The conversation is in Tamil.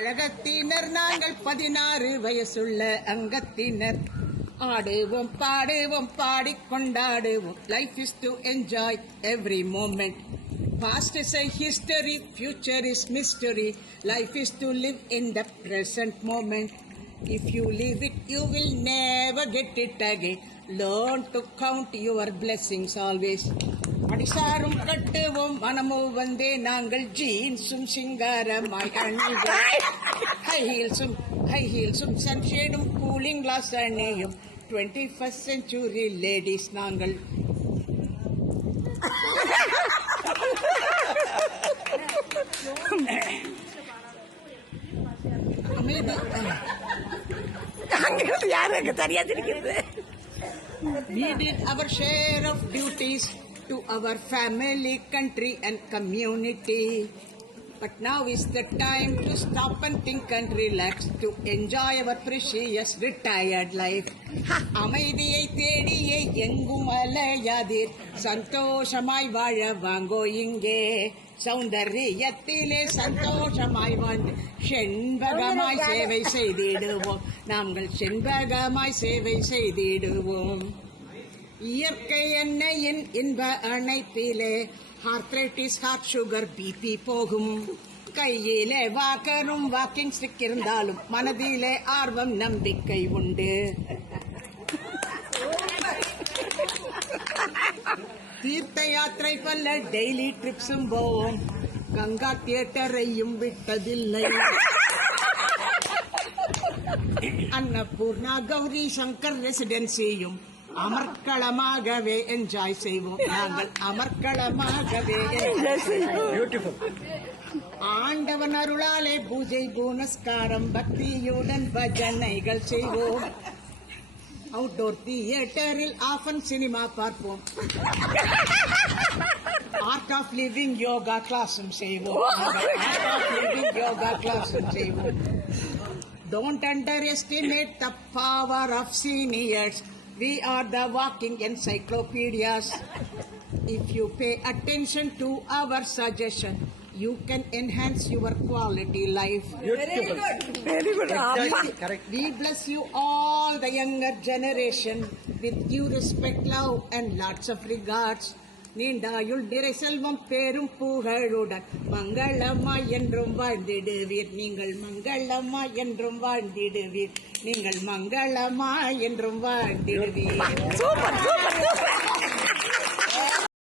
அழகத்தினர் நாங்கள் 16 வயசுள்ள அங்கத்தினர். ஆடுவோம் பாடுவோம் பாடிக்கொண்டாடுவோம். Life is to enjoy every moment. Past is a history, future is mystery. Life is to live in the present moment. If you leave it, you will never get it again. Learn to count your blessings always. அடிசாரும் கட்டுவோம் மனமோ வந்தே நாங்கள் ஜீன்ஸும் சிங்காரமாய் அணிவோம். ஹை ஹீல்ஸும் சன்ஷேடும் கூலிங் கிளாஸ் அணியும் 21st century லேடிஸ் நாங்கள். யாருக்கு தெரியாது. We did our share of duties to our family, country and community. But now is the time to stop and think and relax, to enjoy our precious retired life. அமைதியை தேடியே எங்கும் அலையாதீர், சந்தோஷமாய் வாழ வாங்கோ இங்கே. சௌந்தரியத்திலே சந்தோஷமாய் வாழ்ந்து செண்பகமாய் சேவை செய்திடுவோம். நாங்கள் செண்பகமாய் சேவை செய்திடுவோம். இயற்கை எண்ணெயின் இன்ப அணைப்பிலே ஆர்த்ரைட்டிஸ், ஹார்ட் சுகர், பிபி போகும். கையிலே வாக்கரும் வாக்கிங் ஸ்டிக் இருந்தாலும் மனதிலே ஆர்வம் நம்பிக்கை உண்டு. தீர்த்த யாத்திரை பல்ல டெய்லி ட்ரிப்ஸும் போவோம். கங்கா தியேட்டரையும் விட்டதில்லை. அன்னபூர்ணா, கௌரி சங்கர் ரெசிடென்சியும் அமர்க்களமாகவே என்ஜாய் செய்வோம். நாங்கள் அமர்க்களமாகவே என்ஜாய் செய்வோம். ஆண்டவன் அருளாலே பூஜை புனஸ்காரம் பக்தியுடன் பஜனைகள் செய்வோம். அவுட்டோர் தியேட்டரில் ஆஃபன் சினிமா பார்ப்போம். ஆர்ட் ஆஃப் லிவிங் யோகா கிளாஸும் செய்வோம். ஆர்ட் ஆஃப் லிவிங் யோகா கிளாஸும் செய்வோம். Don't underestimate the power of seniors. We are the walking encyclopedias. If you pay attention to our suggestion, you can enhance your quality life. Very good. Correct. We bless you all, the younger generation, with due respect, love and lots of regards. நீண்டாயுள் நிறை செல்வம் பேரும் புகழுடன் மங்களமாய் என்றும் வாழ்ந்திடுவீர். நீங்கள் மங்களமாய் என்றும் வாழ்ந்திடுவீர். நீங்கள் மங்களமாய் என்றும் வாழ்ந்திடுவீர்.